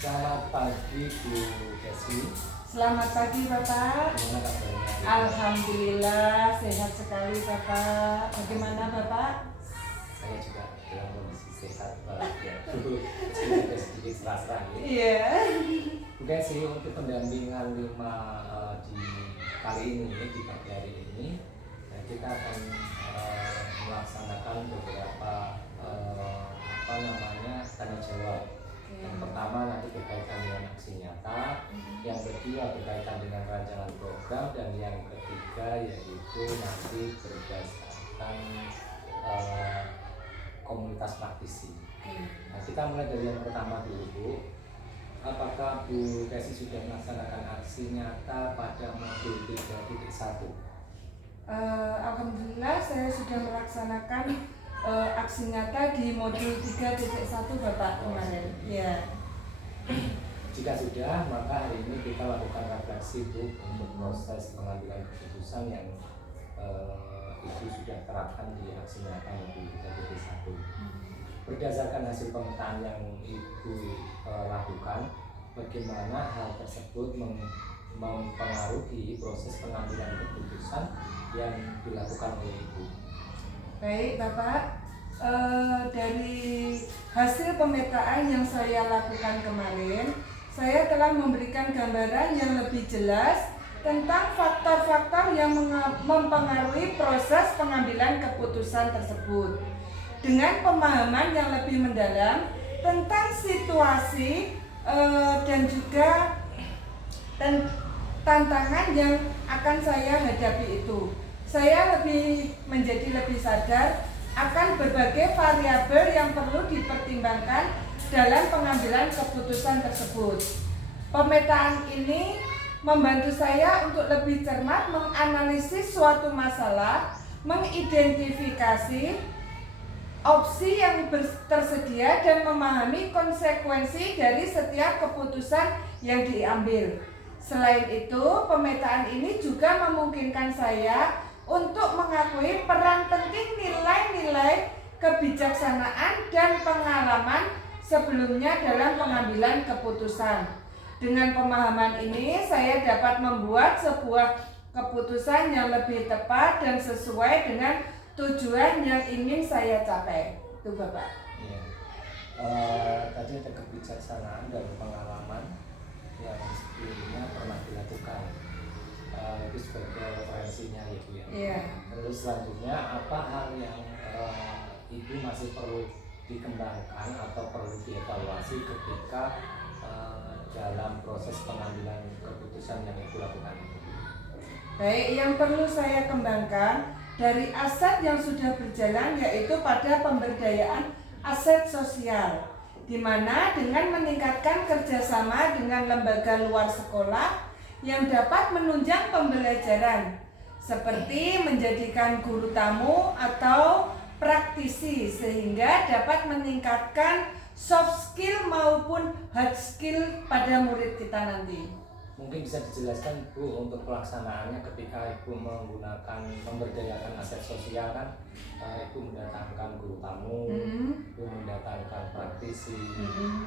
Selamat pagi Bu Desi. Selamat pagi Bapak. Gimana kabarnya? Alhamdulillah sehat sekali Bapak. Bagaimana Bapak? Saya juga dalam kondisi sehat ya. Ada sedikit serasa ya. Iya. Bu Desi, untuk pendampingan 5 di kali ini di pagi hari ini kita akan melaksanakan beberapa tanya jawab. Yang pertama nanti berkaitan dengan aksi nyata, yang kedua berkaitan dengan rancangan program, dan yang ketiga yaitu nanti berdasarkan komunitas praktisi. Nah, kita mulai dari yang pertama dulu Bu. Apakah Bu Desi sudah melaksanakan aksi nyata pada modul 3.1? Alhamdulillah saya sudah melaksanakan aksi nyata di modul 3.1 Bapak kemarin. Ya. Jika sudah, maka hari ini kita lakukan refleksi Bu untuk proses pengambilan keputusan yang itu sudah terapkan di aksi nyata modul 3.1. Berdasarkan hasil pemetaan yang Ibu lakukan, bagaimana hal tersebut mempengaruhi proses pengambilan keputusan yang dilakukan oleh Ibu? Baik Bapak, dari hasil pemetaan yang saya lakukan kemarin, saya telah memberikan gambaran yang lebih jelas tentang faktor-faktor yang mempengaruhi proses pengambilan keputusan tersebut dengan pemahaman yang lebih mendalam tentang situasi dan juga tantangan yang akan saya hadapi itu. Saya menjadi lebih sadar akan berbagai variabel yang perlu dipertimbangkan dalam pengambilan keputusan tersebut. Pemetaan ini membantu saya untuk lebih cermat menganalisis suatu masalah, mengidentifikasi opsi yang tersedia dan memahami konsekuensi dari setiap keputusan yang diambil. Selain itu, pemetaan ini juga memungkinkan saya untuk mengakui peran penting nilai-nilai kebijaksanaan dan pengalaman sebelumnya dalam pengambilan keputusan. Dengan pemahaman ini, saya dapat membuat sebuah keputusan yang lebih tepat dan sesuai dengan tujuan yang ingin saya capai. Itu Bapak. Ya. Tadi ada kebijaksanaan dan pengalaman yang sebelumnya pernah dilakukan. Itu sebagai referensinya ya Bu ya. Iya. Terus selanjutnya apa hal yang Ibu masih perlu dikembangkan atau perlu dievaluasi ketika dalam proses pengambilan keputusan yang Ibu lakukan itu? Baik, yang perlu saya kembangkan dari aset yang sudah berjalan yaitu pada pemberdayaan aset sosial, di mana dengan meningkatkan kerjasama dengan lembaga luar sekolah yang dapat menunjang pembelajaran, seperti menjadikan guru tamu atau praktisi, sehingga dapat meningkatkan soft skill maupun hard skill pada murid kita nanti. Mungkin bisa dijelaskan Bu untuk pelaksanaannya ketika Ibu menggunakan memberdayakan aset sosial kan, Ibu mendatangkan guru tamu, Ibu mendatangkan praktisi,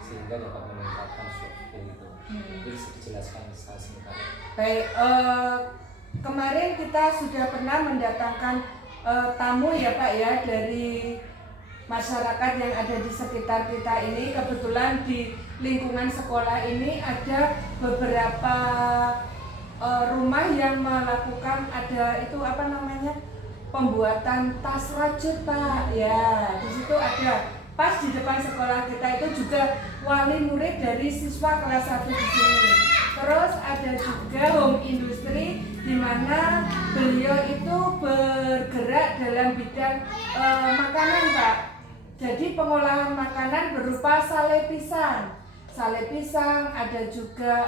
sehingga dapat meningkatkan soft skill itu. Bisa dijelaskan secara singkat. Baik, kemarin kita sudah pernah mendatangkan tamu ya Pak ya dari masyarakat yang ada di sekitar kita ini. Kebetulan di lingkungan sekolah ini ada beberapa rumah yang melakukan pembuatan tas rajut Pak. Ya, di situ ada. Pas di depan sekolah kita itu juga wali murid dari siswa kelas 1 di sini. Terus ada juga home industry di mana beliau itu bergerak dalam bidang makanan Pak. Jadi pengolahan makanan berupa sale pisang. Sale pisang, ada juga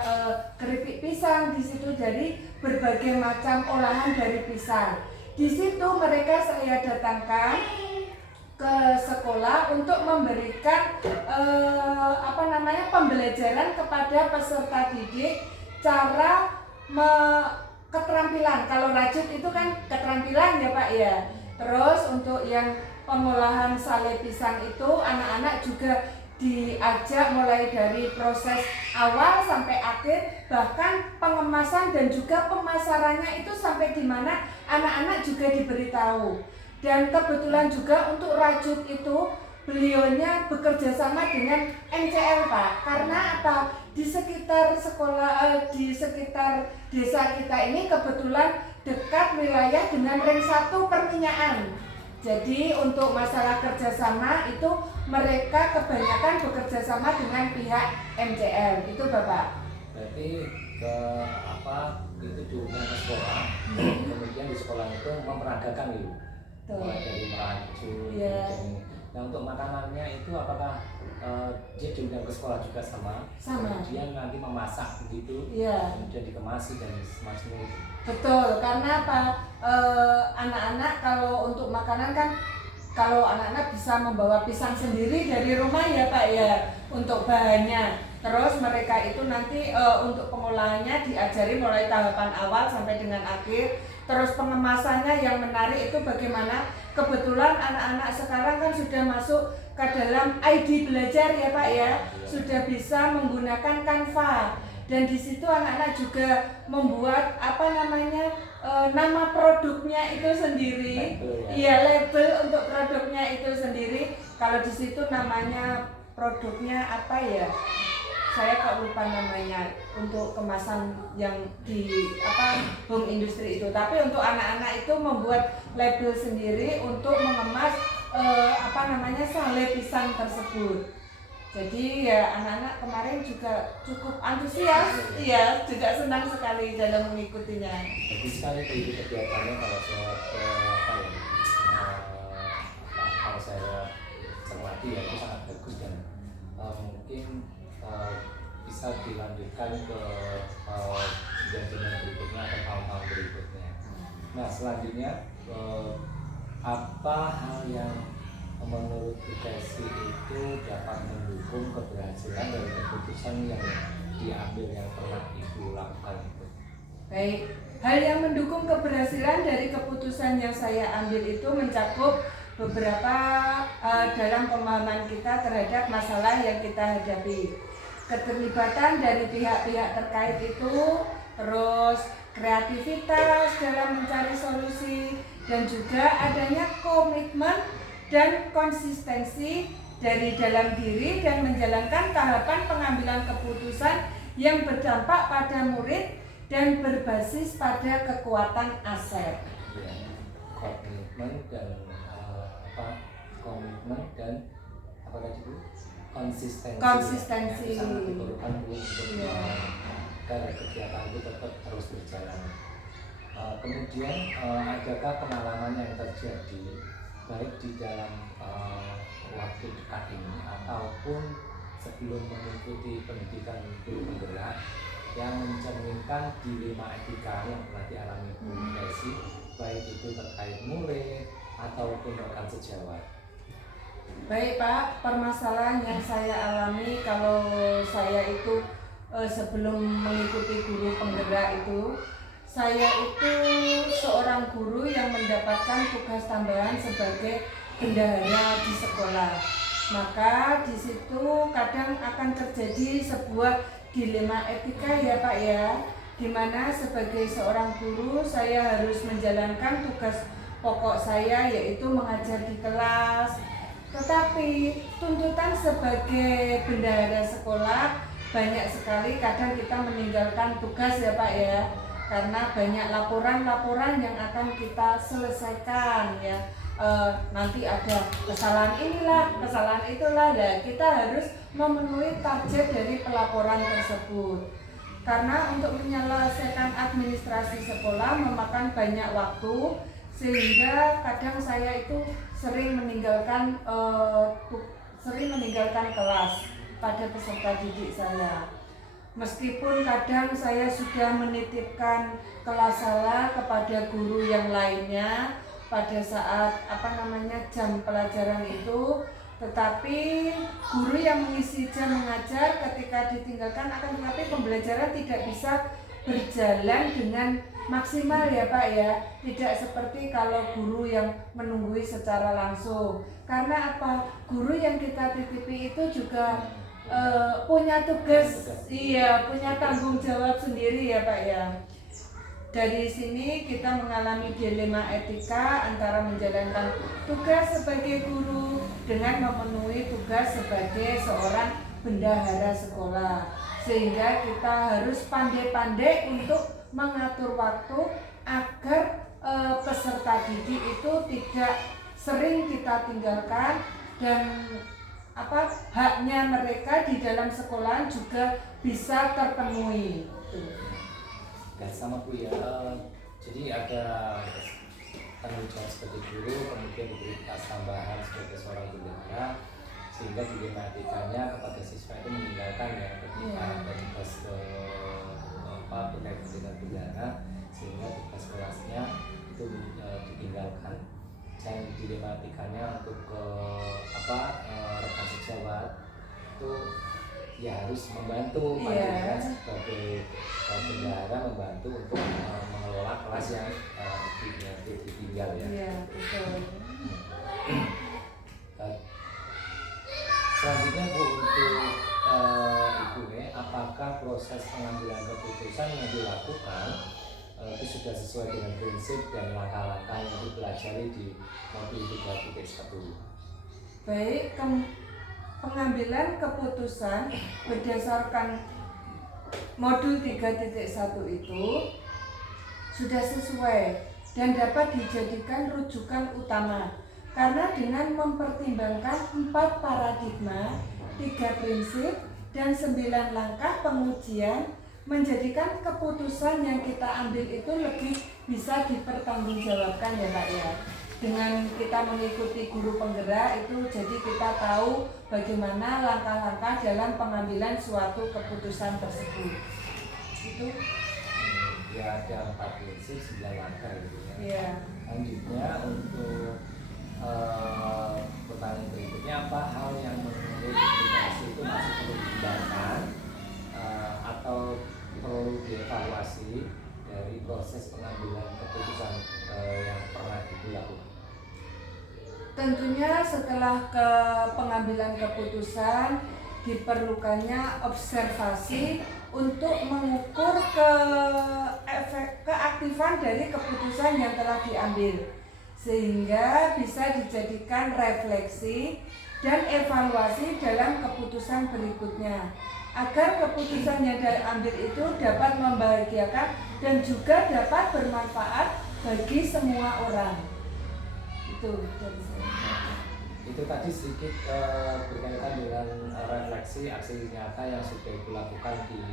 keripik pisang di situ. Jadi berbagai macam olahan dari pisang. Di situ mereka saya datangkan ke sekolah untuk memberikan pembelajaran kepada peserta didik cara keterampilan. Kalau rajut itu kan keterampilan ya Pak ya. Terus untuk yang pengolahan sale pisang itu anak-anak juga diajak mulai dari proses awal sampai akhir, bahkan pengemasan dan juga pemasarannya itu sampai di mana anak-anak juga diberitahu. Dan kebetulan juga untuk rajut itu beliaunya bekerja sama dengan MCL Pak. Karena apa? Di sekitar sekolah, di sekitar desa kita ini kebetulan dekat wilayah dengan ring 1 perminyakan. Jadi untuk masalah kerjasama itu mereka kebanyakan bekerja sama dengan pihak MCL, itu Bapak. Berarti ke itu diundang ke sekolah, kemudian di sekolah itu memperagakan itu, mulai dari merajut. Yeah. Nah untuk makanannya itu apakah dia diundang ke sekolah juga sama? Kemudian nanti memasak begitu, kemudian dikemasi dan semacamnya itu. Betul, karena apa? Anak-anak kalau untuk makanan kan, kalau anak-anak bisa membawa pisang sendiri dari rumah ya Pak ya, untuk bahannya. Terus mereka itu nanti untuk pengolahannya diajari mulai tahapan awal sampai dengan akhir. Terus pengemasannya yang menarik itu bagaimana? Kebetulan anak-anak sekarang kan sudah masuk ke dalam ID belajar ya Pak ya, sudah bisa menggunakan Canva. Dan di situ anak-anak juga membuat nama produknya itu sendiri. Iya, label untuk produknya itu sendiri. Kalau di situ namanya produknya apa ya? Saya kok lupa namanya, untuk kemasan yang di home industri itu. Tapi untuk anak-anak itu membuat label sendiri untuk mengemas sale pisang tersebut. Jadi ya anak-anak kemarin juga cukup antusias, iya, juga senang sekali dalam mengikutinya. Bagus sekali itu kegiatannya kalau saya cermati ya, itu sangat bagus dan mungkin bisa dilanjutkan ke jenjang berikutnya atau tahun-tahun berikutnya. Nah selanjutnya apa hal yang menurut Bu Desi itu dapat mendukung keberhasilan dari keputusan yang diambil yang pernah Ibu lakukan itu? Baik, hal yang mendukung keberhasilan dari keputusan yang saya ambil itu mencakup beberapa dalam pemahaman kita terhadap masalah yang kita hadapi. Keterlibatan dari pihak-pihak terkait itu, terus kreativitas dalam mencari solusi, dan juga adanya komitmen dan konsistensi dari dalam diri dan menjalankan tahapan pengambilan keputusan yang berdampak pada murid dan berbasis pada kekuatan aset. Ya, komitmen dan apa tadi Bu? Konsistensi. Sangat diperlukan Bu untuk agar kegiatan itu tetap terus berjalan. Kemudian adakah pengalaman yang terjadi baik di dalam waktu dekat ini ataupun sebelum mengikuti pendidikan guru penggerak yang mencerminkan dilema etika yang pernah dialami Bu Desi, baik itu terkait murid ataupun rekan sejawat? Baik Pak, permasalahan yang saya alami kalau saya itu sebelum mengikuti guru penggerak itu, saya itu seorang guru yang mendapatkan tugas tambahan sebagai bendahara di sekolah. Maka di situ kadang akan terjadi sebuah dilema etika ya Pak ya, di mana sebagai seorang guru saya harus menjalankan tugas pokok saya yaitu mengajar di kelas. Tetapi tuntutan sebagai bendahara sekolah banyak sekali kadang kita meninggalkan tugas ya Pak ya, karena banyak laporan-laporan yang akan kita selesaikan ya. Nanti ada kesalahan inilah, kesalahan itulah, dan kita harus memenuhi target dari pelaporan tersebut. Karena untuk menyelesaikan administrasi sekolah memakan banyak waktu, sehingga kadang saya itu sering meninggalkan kelas pada peserta didik saya. Meskipun kadang saya sudah menitipkan kelas saya kepada guru yang lainnya pada saat jam pelajaran itu, tetapi guru yang mengisi jam mengajar ketika ditinggalkan, akan tetapi pembelajaran tidak bisa berjalan dengan maksimal ya Pak ya, tidak seperti kalau guru yang menunggui secara langsung. Karena apa? Guru yang kita titipi itu juga punya tugas, iya, punya tanggung jawab sendiri ya Pak ya. Dari sini kita mengalami dilema etika antara menjalankan tugas sebagai guru dengan memenuhi tugas sebagai seorang bendahara sekolah. Sehingga kita harus pandai-pandai untuk mengatur waktu agar peserta didik itu tidak sering kita tinggalkan dan haknya mereka di dalam sekolah juga bisa terpenuhi. Dan sama Bu ya, jadi ada tanggung jawab sebagai guru, kemudian diberi tugas tambahan sebagai seorang bendahara, sehingga dilematikanya kepada siswa itu meninggalkan ya ketika ada tugas berkaitan dengan bendahara, sehingga tugas kelasnya itu ditinggalkan. Dan dilematikanya untuk rekan sejawat itu ya harus membantu panjenengan sebagai bendahara, membantu untuk mengelola kelas yang ditinggal ya. Iya, betul. Selanjutnya Bu, untuk Ibu apakah proses pengambilan keputusan yang dilakukan itu sudah sesuai dengan prinsip dan langkah-langkah yang dipelajari di modul 3.1? Baik, pengambilan keputusan berdasarkan modul 3.1 itu sudah sesuai dan dapat dijadikan rujukan utama karena dengan mempertimbangkan 4 paradigma, 3 prinsip, dan 9 langkah pengujian menjadikan keputusan yang kita ambil itu lebih bisa dipertanggungjawabkan ya Pak ya. Dengan kita mengikuti guru penggerak itu jadi kita tahu bagaimana langkah-langkah dalam pengambilan suatu keputusan tersebut. Itu ya ada 4 prinsip 9 langkah gitu ya. Iya. Selanjutnya untuk pertanyaan berikutnya, apa hal yang menurut edukasi itu masih perlu dikembangkan atau perlu dievaluasi dari proses pengambilan keputusan yang pernah dilakukan? Tentunya setelah pengambilan keputusan diperlukannya observasi untuk mengukur keaktifan dari keputusan yang telah diambil, sehingga bisa dijadikan refleksi dan evaluasi dalam keputusan berikutnya agar keputusan yang diambil itu dapat membahagiakan dan juga dapat bermanfaat bagi semua orang. Itu dari saya. Itu tadi sedikit berkaitan dengan refleksi aksi nyata yang sudah dilakukan di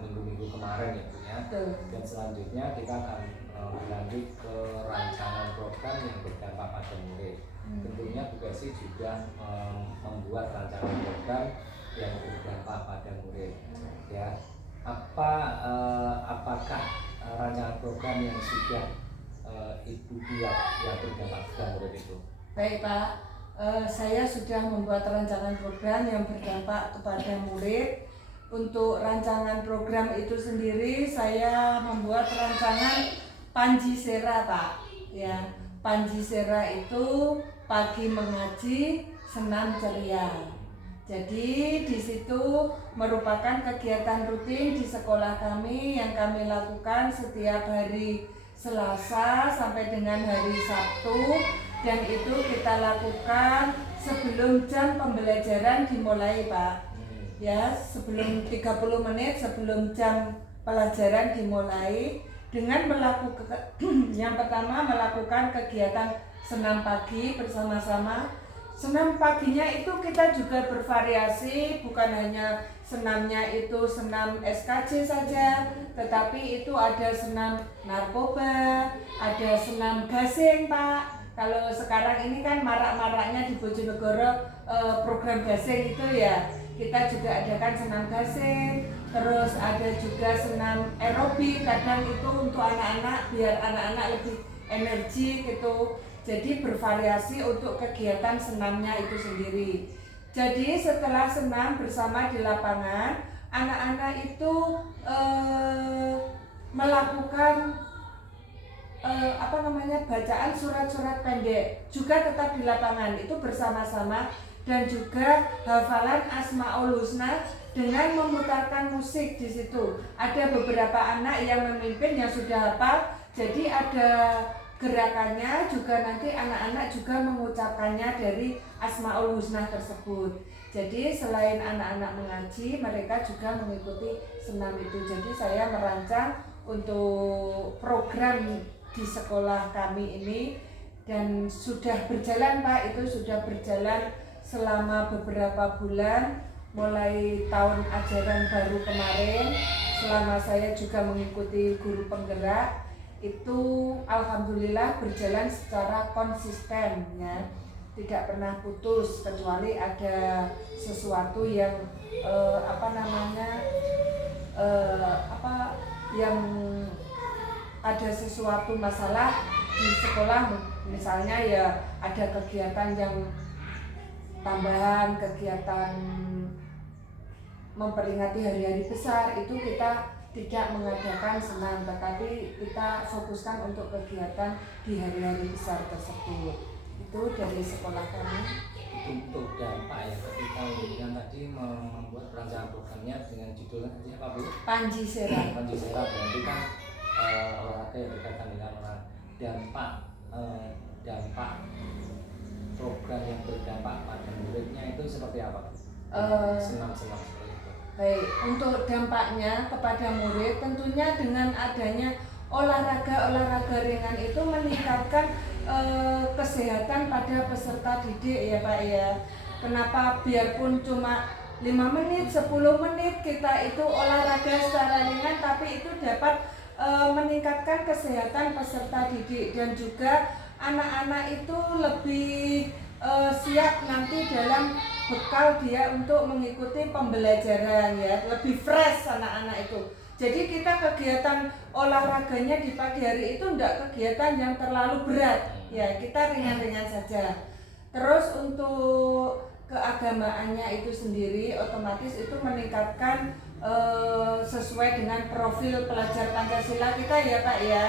minggu-minggu kemarin ya Bu ya. Dan selanjutnya kita akan berlanjut ke rancangan program yang berdampak pada murid. Tentunya Bu Desi juga membuat rancangan program yang berdampak pada murid ya. Apakah rancangan program yang sudah Ibu buat yang berdampak pada murid itu? Baik Pak, saya sudah membuat rancangan program yang berdampak kepada murid. Untuk rancangan program itu sendiri saya membuat rancangan Panji Sera Pak ya. Panji Sera itu pagi mengaji, senam ceria. Jadi di situ merupakan kegiatan rutin di sekolah kami yang kami lakukan setiap hari Selasa sampai dengan hari Sabtu, dan itu kita lakukan sebelum jam pembelajaran dimulai Pak ya, sebelum 30 menit sebelum jam pelajaran dimulai, dengan melakukan yang pertama melakukan kegiatan senam pagi bersama-sama. Senam paginya itu kita juga bervariasi, bukan hanya senamnya itu senam SKJ saja, tetapi itu ada senam narkoba, ada senam gasing Pak. Kalau sekarang ini kan marak-maraknya di Bojonegoro program gasing itu ya, kita juga adakan senam gasing. Terus ada juga senam aerobik, kadang itu untuk anak-anak biar anak-anak lebih energi gitu. Jadi bervariasi untuk kegiatan senamnya itu sendiri. Jadi setelah senam bersama di lapangan, anak-anak itu melakukan bacaan surat-surat pendek juga tetap di lapangan itu bersama-sama, dan juga hafalan Asmaul Husna dengan memutarkan musik di situ. Ada beberapa anak yang memimpin yang sudah hafal, jadi ada gerakannya juga, nanti anak-anak juga mengucapkannya dari Asmaul Husna tersebut. Jadi selain anak-anak mengaji, mereka juga mengikuti senam itu. Jadi saya merancang untuk program di sekolah kami ini, dan sudah berjalan Pak, itu sudah berjalan selama beberapa bulan, mulai tahun ajaran baru kemarin. Selama saya juga mengikuti guru penggerak, itu alhamdulillah berjalan secara konsisten ya, tidak pernah putus, kecuali ada sesuatu yang yang ada sesuatu masalah di sekolah, misalnya ya ada kegiatan yang tambahan, kegiatan memperingati hari-hari besar, itu kita tidak mengadakan senam, tetapi kita fokuskan untuk kegiatan di hari-hari besar tersebut. Itu dari sekolah kami. Untuk dampak ya, ketika Undingan tadi membuat perancangan programnya dengan judul apa Bu? Panji Sera. Panji Sera berarti kan olahraga yang berkaitan dengan dampak program yang berdampak pada muridnya itu seperti apa? Senam-senam seperti itu. Baik, untuk dampaknya kepada murid tentunya dengan adanya olahraga ringan itu meningkatkan kesehatan pada peserta didik ya Pak ya. Kenapa? Biarpun cuma 5 menit, 10 menit kita itu olahraga secara ringan, tapi itu dapat meningkatkan kesehatan peserta didik, dan juga anak-anak itu lebih siap nanti dalam bekal dia untuk mengikuti pembelajaran ya, lebih fresh anak-anak itu. Jadi kita kegiatan olahraganya di pagi hari itu enggak kegiatan yang terlalu berat ya, kita ringan-ringan saja. Terus untuk keagamaannya itu sendiri otomatis itu meningkatkan sesuai dengan profil pelajar Pancasila kita ya Pak ya,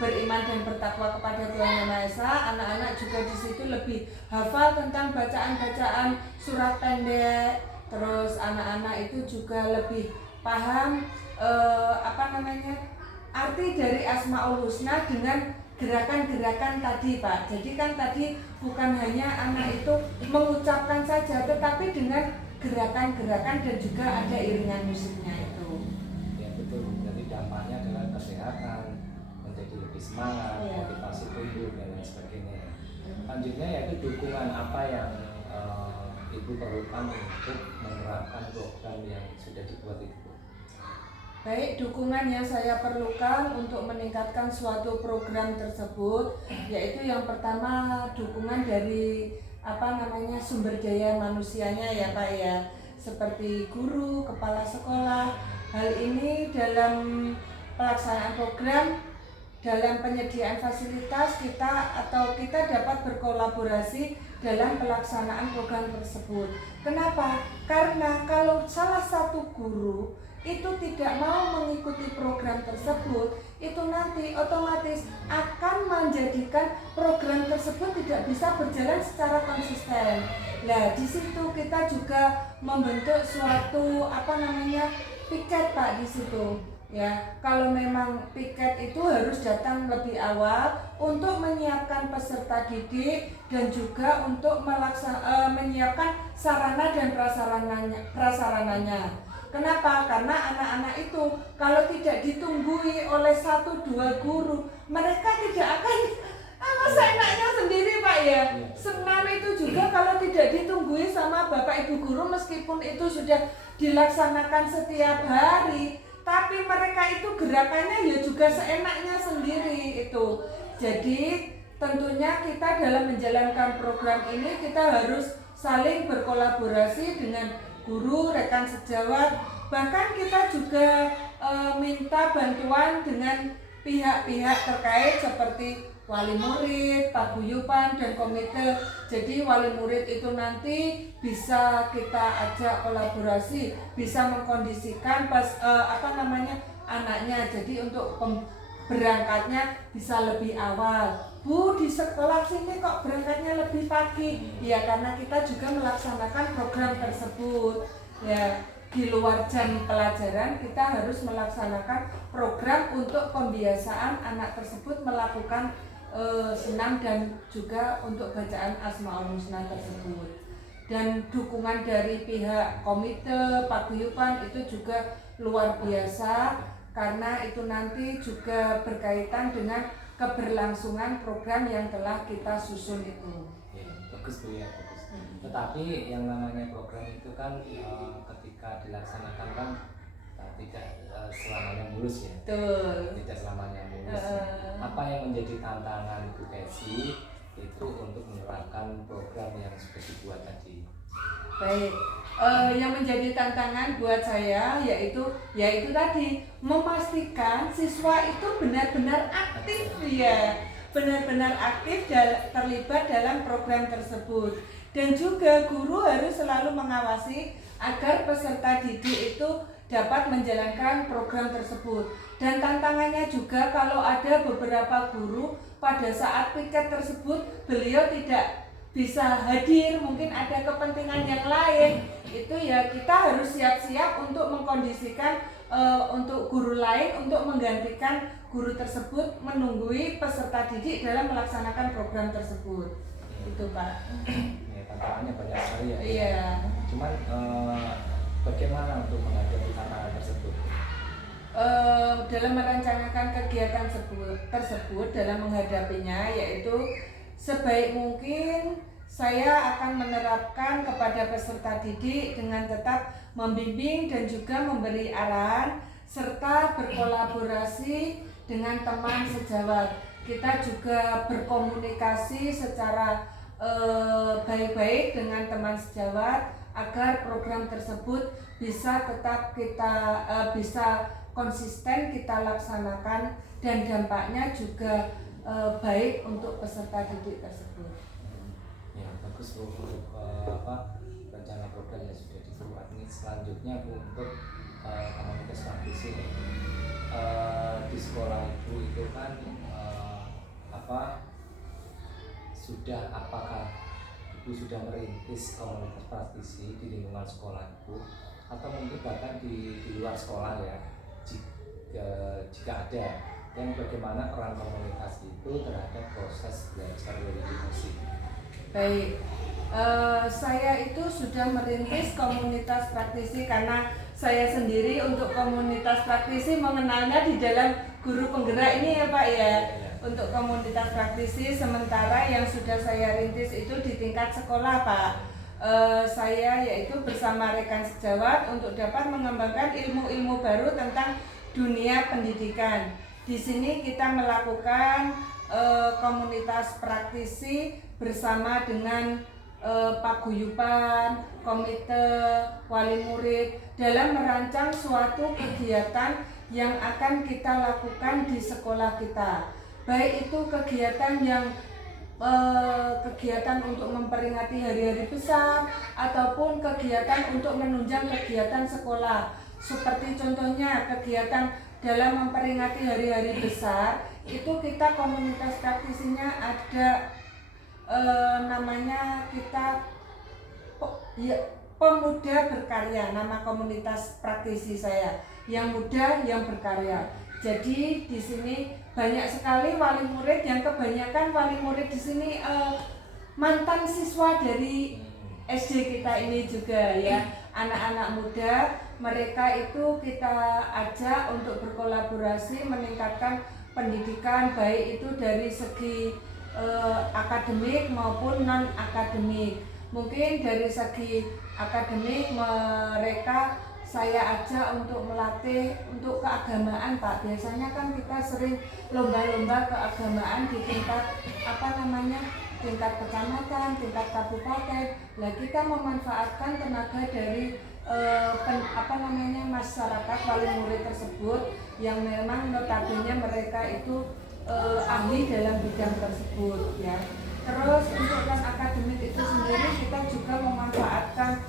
beriman dan bertakwa kepada Tuhan Yang Maha Esa. Anak-anak juga di situ lebih hafal tentang bacaan-bacaan surat pendek. Terus anak-anak itu juga lebih paham arti dari Asmaul Husna dengan gerakan-gerakan tadi Pak. Jadi kan tadi bukan hanya anak itu mengucapkan saja, tetapi dengan gerakan-gerakan dan juga ada iringan musiknya itu. Ya betul, jadi dampaknya adalah kesehatan, menjadi lebih semangat, motivasi tumbuh dan lain sebagainya. Lanjutnya yaitu dukungan apa yang Ibu perlukan untuk menerapkan program yang sudah dibuat itu. Baik, dukungan yang saya perlukan untuk meningkatkan suatu program tersebut, yaitu yang pertama dukungan dari sumber daya manusianya ya Pak ya, seperti guru, kepala sekolah. Hal ini dalam pelaksanaan program, dalam penyediaan fasilitas kita dapat berkolaborasi dalam pelaksanaan program tersebut. Kenapa? Karena kalau salah satu guru itu tidak mau mengikuti program tersebut, itu nanti otomatis akan menjadikan program tersebut tidak bisa berjalan secara konsisten. Nah, di situ kita juga membentuk suatu piket Pak di situ. Ya, kalau memang piket itu harus datang lebih awal untuk menyiapkan peserta didik dan juga untuk menyiapkan sarana dan prasarananya. Kenapa? Karena anak-anak itu kalau tidak ditunggui oleh 1-2 guru, mereka tidak akan seenaknya sendiri Pak ya. Senam itu juga kalau tidak ditunggui sama Bapak Ibu guru, meskipun itu sudah dilaksanakan setiap hari, tapi mereka itu gerakannya ya juga seenaknya sendiri itu. Jadi tentunya kita dalam menjalankan program ini kita harus saling berkolaborasi dengan guru, rekan sejawat, bahkan kita juga minta bantuan dengan pihak-pihak terkait seperti wali murid, paguyuban, dan komite. Jadi wali murid itu nanti bisa kita ajak kolaborasi, bisa mengkondisikan anaknya. Jadi untuk berangkatnya bisa lebih awal. Bu, di sekolah sini kok berangkatnya lebih pagi? Ya karena kita juga melaksanakan program tersebut. Ya, di luar jam pelajaran kita harus melaksanakan program untuk pembiasaan anak tersebut melakukan senam dan juga untuk bacaan Asmaul Husna tersebut. Dan dukungan dari pihak komite paguyuban itu juga luar biasa karena itu nanti juga berkaitan dengan keberlangsungan program yang telah kita susun itu. Ya, bagus Bu ya, bagus. Tetapi yang namanya program itu kan ketika dilaksanakan kan tidak selamanya mulus ya. Betul. Tidak selamanya mulus. Apa yang menjadi tantangan Bu Desi itu untuk menerapkan program yang sudah dibuat tadi? Baik, yang menjadi tantangan buat saya yaitu tadi memastikan siswa itu benar-benar aktif ya, benar-benar aktif terlibat dalam program tersebut. Dan juga guru harus selalu mengawasi agar peserta didik itu dapat menjalankan program tersebut. Dan tantangannya juga kalau ada beberapa guru pada saat piket tersebut beliau tidak bisa hadir, mungkin ada kepentingan yang lain, itu ya kita harus siap-siap untuk mengkondisikan untuk guru lain untuk menggantikan guru tersebut menunggui peserta didik dalam melaksanakan program tersebut. Itu Pak. Tantangannya banyak sekali ya. Iya. Cuman bagaimana untuk menghadapi tantangan tersebut? Dalam merencanakan kegiatan tersebut dalam menghadapinya yaitu sebaik mungkin saya akan menerapkan kepada peserta didik dengan tetap membimbing dan juga memberi arahan serta berkolaborasi dengan teman sejawat. Kita juga berkomunikasi secara baik-baik dengan teman sejawat agar program tersebut bisa tetap kita bisa konsisten kita laksanakan dan dampaknya juga baik untuk peserta didik tersebut. Ya bagus Bu, untuk rencana program yang sudah dibuat ini. Selanjutnya Bu, untuk komunitas praktisi di sekolah Ibu itu kan apakah Ibu sudah merintis komunitas praktisi di lingkungan sekolah Ibu atau mungkin bahkan di luar sekolah ya, jika ada, dan bagaimana peran komunitas itu terhadap proses belajar dari edukasi? Baik, saya itu sudah merintis komunitas praktisi karena saya sendiri untuk komunitas praktisi mengenalnya di dalam guru penggerak ini ya Pak ya. Untuk komunitas praktisi sementara yang sudah saya rintis itu di tingkat sekolah Pak. Saya yaitu bersama rekan sejawat untuk dapat mengembangkan ilmu-ilmu baru tentang dunia pendidikan. Di sini kita melakukan komunitas praktisi bersama dengan paguyuban, komite, wali murid dalam merancang suatu kegiatan yang akan kita lakukan di sekolah kita. Baik itu kegiatan yang kegiatan untuk memperingati hari-hari besar ataupun kegiatan untuk menunjang kegiatan sekolah. Seperti contohnya kegiatan dalam memperingati hari-hari besar itu kita komunitas praktisinya ada namanya kita pemuda berkarya, nama komunitas praktisi saya, yang muda yang berkarya. Jadi di sini banyak sekali wali murid yang kebanyakan wali murid di sini mantan siswa dari SD kita ini juga ya, anak-anak muda. Mereka itu kita ajak untuk berkolaborasi meningkatkan pendidikan baik itu dari segi akademik maupun non akademik. Mungkin dari segi akademik mereka saya ajak untuk melatih untuk keagamaan Pak. Biasanya kan kita sering lomba-lomba keagamaan di tingkat tingkat kecamatan, tingkat kabupaten. Nah kita memanfaatkan tenaga dari masyarakat wali murid tersebut yang memang notabene mereka itu ahli dalam bidang tersebut ya. Terus untuk non akademik itu sendiri kita juga memanfaatkan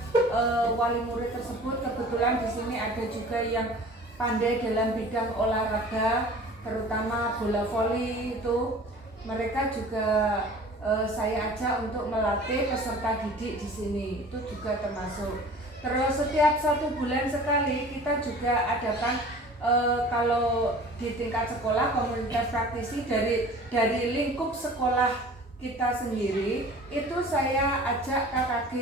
wali murid tersebut. Kebetulan di sini ada juga yang pandai dalam bidang olahraga, terutama bola voli itu, mereka juga saya ajak untuk melatih peserta didik di sini, itu juga termasuk. Terus setiap 1 bulan sekali kita juga adakan kalau di tingkat sekolah komunitas praktisi dari lingkup sekolah kita sendiri itu saya ajak KKG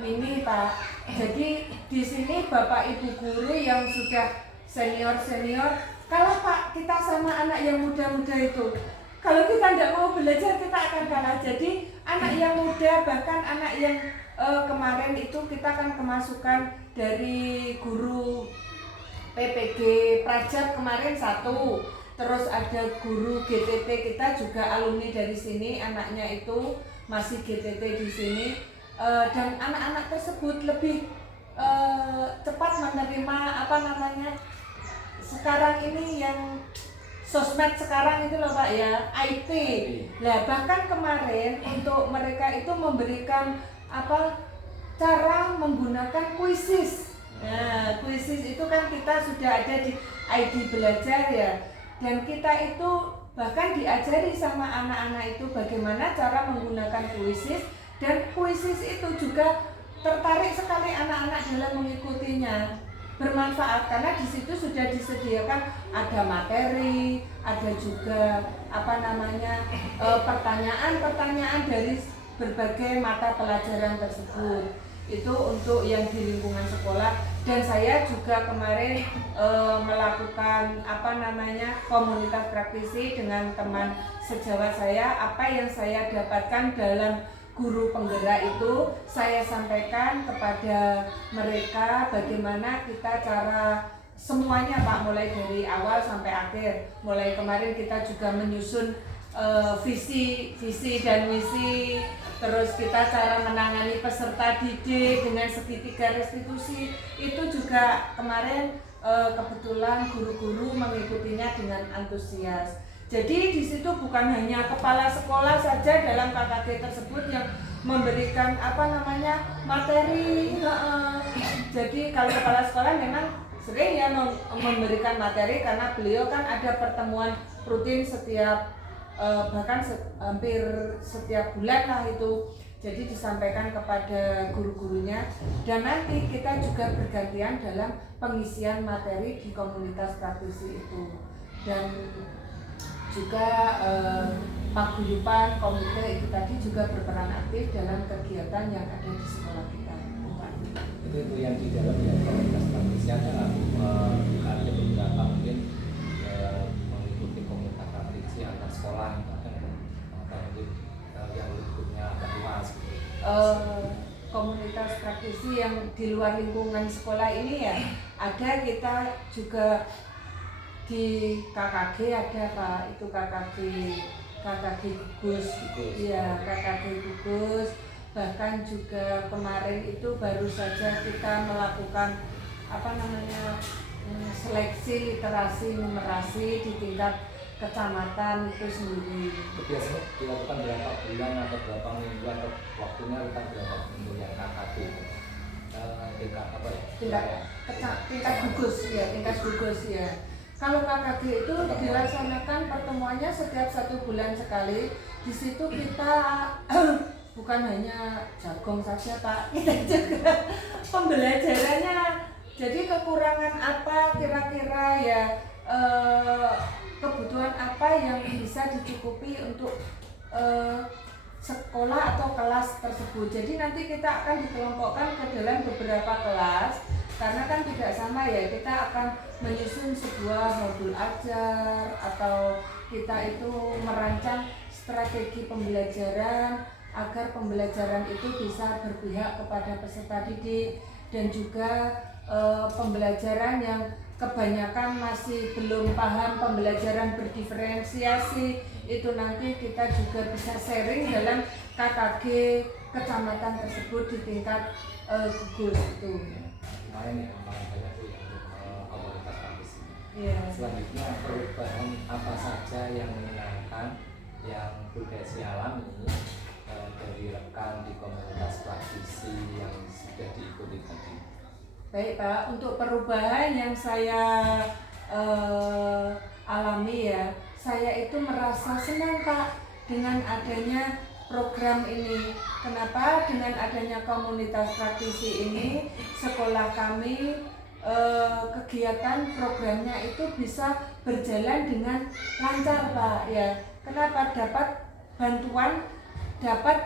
mini Pak. Jadi di sini Bapak Ibu guru yang sudah senior, kalau Pak kita sama anak yang muda-muda itu, kalau kita tidak mau belajar kita akan kalah. Jadi anak yang muda, bahkan anak yang kemarin itu kita kan kemasukan dari guru PPG Prajar kemarin 1, terus ada guru GTT kita juga alumni dari sini, anaknya itu masih GTT di sini, dan anak-anak tersebut lebih cepat menerima sekarang ini yang sosmed sekarang itu loh Pak ya, IT. Nah bahkan kemarin untuk mereka itu memberikan cara menggunakan Quizzes. Nah, Quizzes itu kan kita sudah ada di ID Belajar ya, dan kita itu bahkan diajari sama anak-anak itu bagaimana cara menggunakan Quizzes, dan Quizzes itu juga tertarik sekali anak-anak dalam mengikutinya. Bermanfaat karena di situ sudah disediakan ada materi, ada juga pertanyaan-pertanyaan dari berbagai mata pelajaran tersebut. Itu untuk yang di lingkungan sekolah, dan saya juga kemarin melakukan komunitas praktisi dengan teman sejawat saya. Apa yang saya dapatkan dalam guru penggerak itu saya sampaikan kepada mereka, bagaimana kita cara semuanya Pak, mulai dari awal sampai akhir. Mulai kemarin kita juga menyusun visi dan misi, terus kita cara menangani peserta didik dengan segitiga restitusi, itu juga kemarin kebetulan guru-guru mengikutinya dengan antusias. Jadi di situ bukan hanya kepala sekolah saja dalam KKG tersebut yang memberikan materi. Jadi kalau kepala sekolah memang sering ya memberikan materi karena beliau kan ada pertemuan rutin setiap hampir setiap bulan lah itu. Jadi disampaikan kepada guru-gurunya, dan nanti kita juga bergantian dalam pengisian materi di komunitas praktisi itu. Dan juga paguyuban komite itu tadi juga berperan aktif dalam kegiatan yang ada di sekolah kita. Itu yang di dalam ya komunitas praktisi ada beberapa mungkin mengikuti komunitas praktisi antar sekolah atau mungkin yang lingkupnya agak luas. Komunitas praktisi yang di luar lingkungan sekolah ini ya ada, kita juga di KKG ada Pak, itu KKG gugus. Iya, KKG gugus. Bahkan juga kemarin itu baru saja kita melakukan seleksi literasi numerasi di tingkat kecamatan itu sendiri. Biasanya dilakukan berapa bulan atau berapa minggu atau waktunya kita berapa minggu yang KKG itu? Tingkat gugus ya. Kalau KKG itu dilaksanakan pertemuannya setiap 1 bulan sekali. Di situ kita bukan hanya jargon saja Pak, kita juga pembelajarannya. Jadi kekurangan apa kira-kira ya, kebutuhan apa yang bisa dicukupi untuk sekolah atau kelas tersebut. Jadi nanti kita akan dikelompokkan ke dalam beberapa kelas, karena kan tidak sama ya, kita akan menyusun sebuah modul ajar atau kita itu merancang strategi pembelajaran agar pembelajaran itu bisa berpihak kepada peserta didik, dan juga pembelajaran yang kebanyakan masih belum paham pembelajaran berdiferensiasi, itu nanti kita juga bisa sharing dalam KKG kecamatan tersebut di tingkat gugus itu. Lumayan ya, banyak tuh untuk komunitas praktisi. Yeah. Selanjutnya perubahan apa saja yang menyenangkan yang Bu Desi alami dari rekan di komunitas praktisi yang sudah diikuti tadi? Baik Pak, untuk perubahan yang saya alami ya, saya itu merasa senang Pak dengan adanya program ini. Kenapa? Dengan adanya komunitas praktisi ini, sekolah kami kegiatan programnya itu bisa berjalan dengan lancar Pak ya. Kenapa? Dapat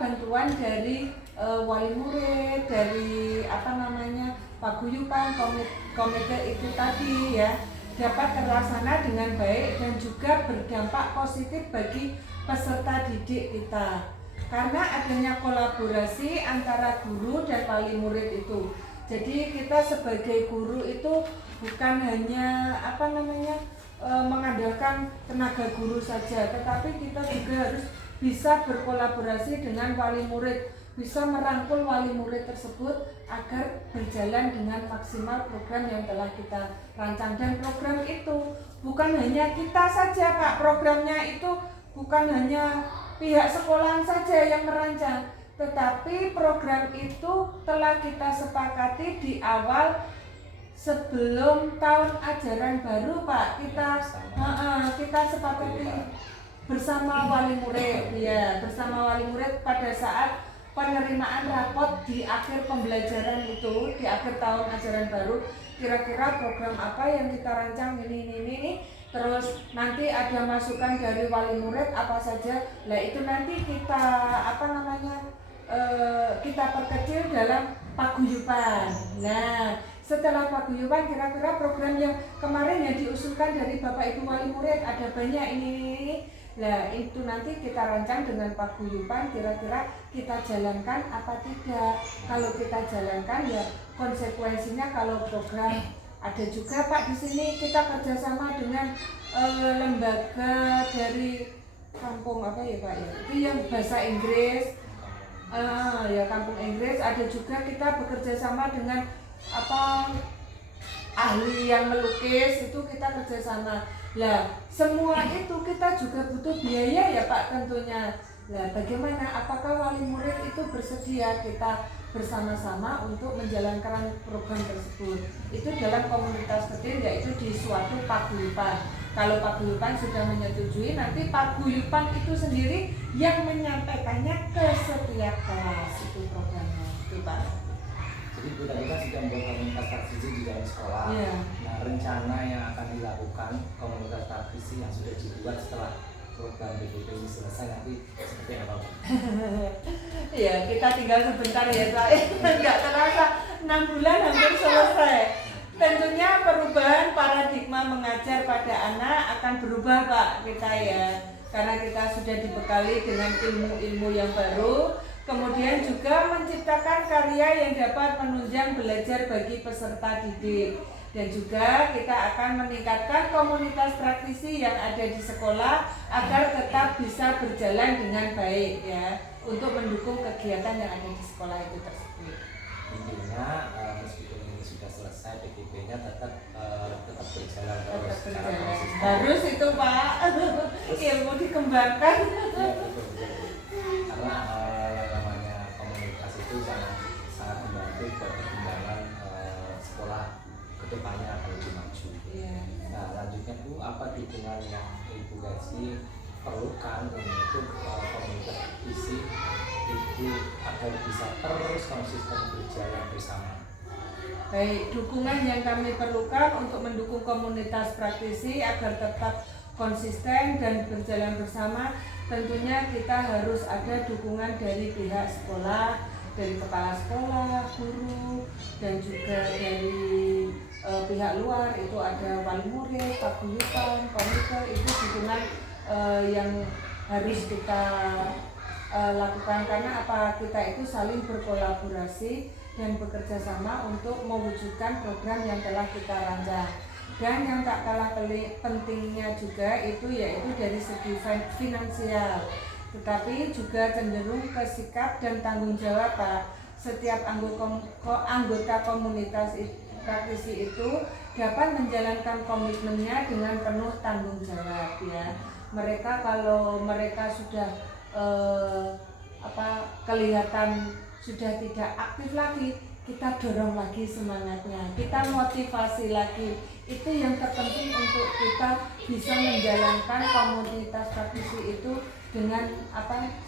bantuan dari wali murid, dari paguyuban, komite itu tadi ya, dapat terlaksana dengan baik dan juga berdampak positif bagi peserta didik kita. Karena adanya kolaborasi antara guru dan wali murid itu. Jadi kita sebagai guru itu bukan hanya mengandalkan tenaga guru saja, tetapi kita juga harus bisa berkolaborasi dengan wali murid, bisa merangkul wali murid tersebut agar berjalan dengan maksimal program yang telah kita rancang. Dan program itu bukan hanya kita saja Pak, programnya itu bukan hanya pihak sekolahan saja yang merancang, tetapi program itu telah kita sepakati di awal sebelum tahun ajaran baru Pak. Kita sepakati bersama wali murid ya, bersama wali murid pada saat penerimaan rapot di akhir pembelajaran itu, di akhir tahun ajaran baru, kira-kira program apa yang kita rancang ini, terus nanti ada masukan dari wali murid apa saja. Lah itu nanti kita kita perkecil dalam paguyuban. Nah, setelah paguyuban kira-kira program yang kemarin yang diusulkan dari Bapak Ibu wali murid ada banyak ini. Nah itu nanti kita rancang dengan paguyuban, kira-kira kita jalankan apa tidak. Kalau kita jalankan ya konsekuensinya kalau program ada juga Pak di sini kita kerjasama dengan lembaga dari kampung apa ya Pak ya, itu yang bahasa Inggris, ya kampung Inggris. Ada juga kita bekerja sama dengan ahli yang melukis, itu kita kerjasama. Lah semua itu kita juga butuh biaya ya Pak tentunya. Lah bagaimana? Apakah wali murid itu bersedia kita bersama-sama untuk menjalankan program tersebut? Itu dalam komunitas kecil, yaitu di suatu paguyuban. Kalau paguyuban sudah menyetujui, nanti paguyuban itu sendiri yang menyampaikannya ke setiap kelas itu programnya, itu Pak. Jadi Bu tadi kan sudah membuat komunitas praktisi di dalam sekolah. Yeah. Nah rencana yang akan dilakukan komunitas praktisi yang sudah dibuat setelah program BPP ini selesai nanti seperti apa Bu? Ya kita tinggal sebentar ya saya, nggak terasa 6 bulan hampir selesai. Tentunya perubahan paradigma mengajar pada anak akan berubah Pak kita ya, karena kita sudah dibekali dengan ilmu-ilmu yang baru. Kemudian juga menciptakan karya yang dapat menunjang belajar bagi peserta didik. Dan juga kita akan meningkatkan komunitas praktisi yang ada di sekolah agar tetap bisa berjalan dengan baik ya, untuk mendukung kegiatan yang ada di sekolah itu tersebut. Intinya meskipun ini sudah selesai, PKP-nya tetap berjalan terus. Harus itu Pak, ilmu dikembangkan. Ya, betul. Karena yang namanya komunitas itu sangat membantu buat perkembangan sekolah kedepannya akan lebih maju. Yeah. Nah lanjutnya Bu, apa dukungan yang Ibu Gazi perlukan untuk komunitas visi itu agar bisa terus konsisten berjalan bersama? Baik, dukungan yang kami perlukan untuk mendukung komunitas praktisi agar tetap konsisten dan berjalan bersama, tentunya kita harus ada dukungan dari pihak sekolah, dari kepala sekolah, guru, dan juga dari pihak luar, itu ada wali murid, paguyuban, komite. Itu dukungan yang harus kita lakukan, karena kita itu saling berkolaborasi dan bekerja sama untuk mewujudkan program yang telah kita rancang. Dan yang tak kalah pentingnya juga itu yaitu dari segi finansial, tetapi juga cenderung ke sikap dan tanggung jawab Pak. Setiap anggota komunitas praktisi itu dapat menjalankan komitmennya dengan penuh tanggung jawab ya. Mereka kalau mereka sudah kelihatan sudah tidak aktif lagi, kita dorong lagi semangatnya, kita motivasi lagi. Itu yang terpenting untuk kita bisa menjalankan komunitas praktisi itu dengan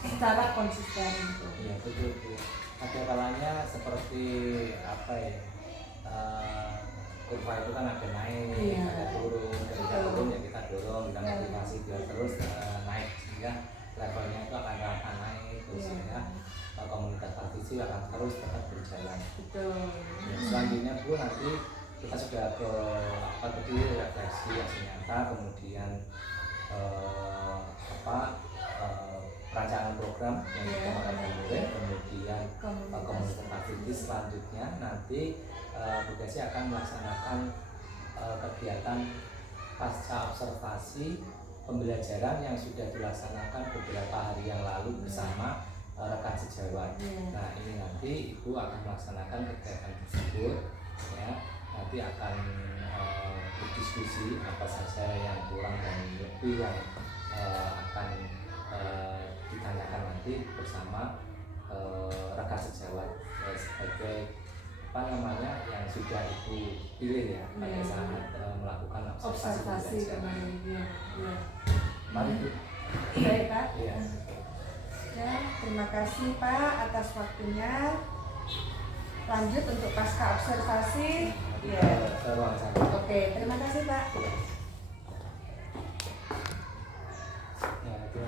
secara konsisten itu. Iya betul Bu. Ada kalanya seperti apa ya? Kurva itu kan ada naik, Iya. ada turun, ketika turun ya kita dorong, kita motivasi biar terus naik sehingga levelnya itu akan naik terus Iya. sehingga komunitas praktisi akan terus tetap berjalan. Betul. Ya, selanjutnya Bu nanti kita sudah ke tadi refleksi aksi nyata, kemudian perancangan program yang kita akan mulai, kemudian komunitas aktivitas selanjutnya nanti Bu Desi akan melaksanakan kegiatan pasca observasi pembelajaran yang sudah dilaksanakan beberapa hari yang lalu bersama rekan sejawat. Nah ini nanti Ibu akan melaksanakan kegiatan tersebut ya, nanti akan berdiskusi apa saja yang kurang dan lebih yang akan ditanyakan nanti bersama rekan sejawat sebagai yang sudah Ibu pilih ya pada saat melakukan observasi kemarin. Mari Bu. Baik Pak. Ya. Ya, terima kasih Pak atas waktunya. Lanjut untuk pasca observasi. Ke ruang sana. Oke, terima kasih Pak.